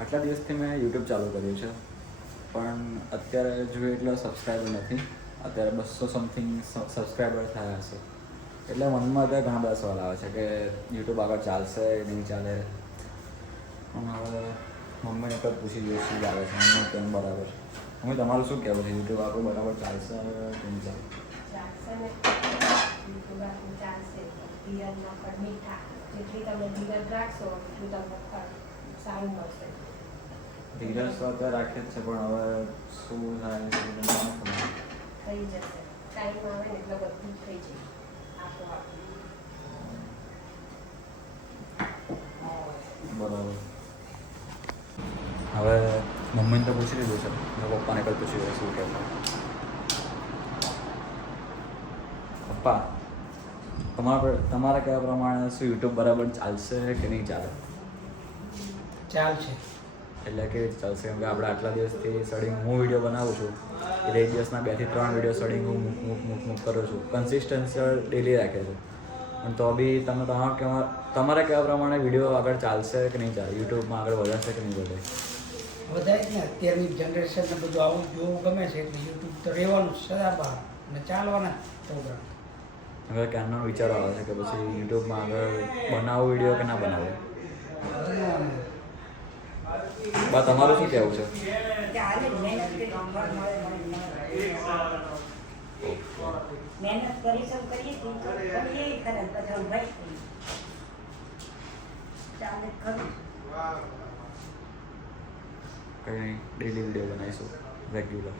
આટલા દિવસથી મેં યુટ્યુબ ચાલુ કર્યું છે, પણ અત્યારે જોઈએ એટલો સબસ્ક્રાઈબર નથી. અત્યારે 200 સમથિંગ સબસ્ક્રાઈબર થયા હશે. એટલે મનમાં અત્યારે ઘણા બધા સવાલ આવે છે કે યુટ્યુબ આગળ ચાલશે નહીં ચાલે. હવે મમ્મીને કંઈ પૂછી જોઈએ શું આવે છે, મમ્મી કેમ બરાબર. મમ્મી તમારું શું કહેવું છે, યુટ્યુબ આગળ બરાબર ચાલશે કે નહીં ચાલે? ચાલશે ને, યુટ્યુબ આપણું ચાલશે. ધીરજમાં પણ મીઠા, જેટલી તમે ધીરજ રાખશો એટલું તમને ફળ સારું મળશે. ધીરજ તો અત્યારે રાખે જ છે, પણ હવે શું થાય છે થઈ જશે. ટાઈમ આવે ને એટલે બધું જ થઈ જાય આપોઆપ. બરાબર. હવે મમ્મીને તો પૂછી લીધું છે, મેં પપ્પાને કંઈ પૂછી લીધું શું કહેશે. પપ્પા, તમારા કહેવા પ્રમાણે શું યુટ્યુબ બરાબર ચાલશે કે નહીં ચાલે? ચાલશે. એટલે કેવી રીતે ચાલશે? કેમ કે આપણે આટલા દિવસથી સડિંગ હું વિડીયો બનાવું છું, એટલે એક દિવસના 2 થી 3 વિડીયો સડિંગ હું મૂક કરું છું. કન્સિસ્ટન્સી ડેલી રાખે છે, પણ તો બી તમારા કહેવા પ્રમાણે વિડીયો આગળ ચાલશે કે નહીં ચાલે? યુટ્યુબમાં આગળ વધારશે કે નહીં વધે? વધારે ને અત્યારની જનરેશનને બધું આવું જોવું ગમે છે એટલે યુટ્યુબ તો રહેવાનું સદાબહાર અને ચાલવાના પ્રોગ્રામ. હવે ક્યારનો વિચારો આવે છે કે પછી યુટ્યુબમાં આગળ બનાવો વિડીયો કે ના બનાવો? બા તમારું શું કહેવું છે? મહેનત પરિશ્રમ કરીએ તો કરીએ ખરા બધા ભાઈ ચાલે ખરું. કંઈ નહીં, ડેલી વિડીયો બનાવીશું રેગ્યુલર.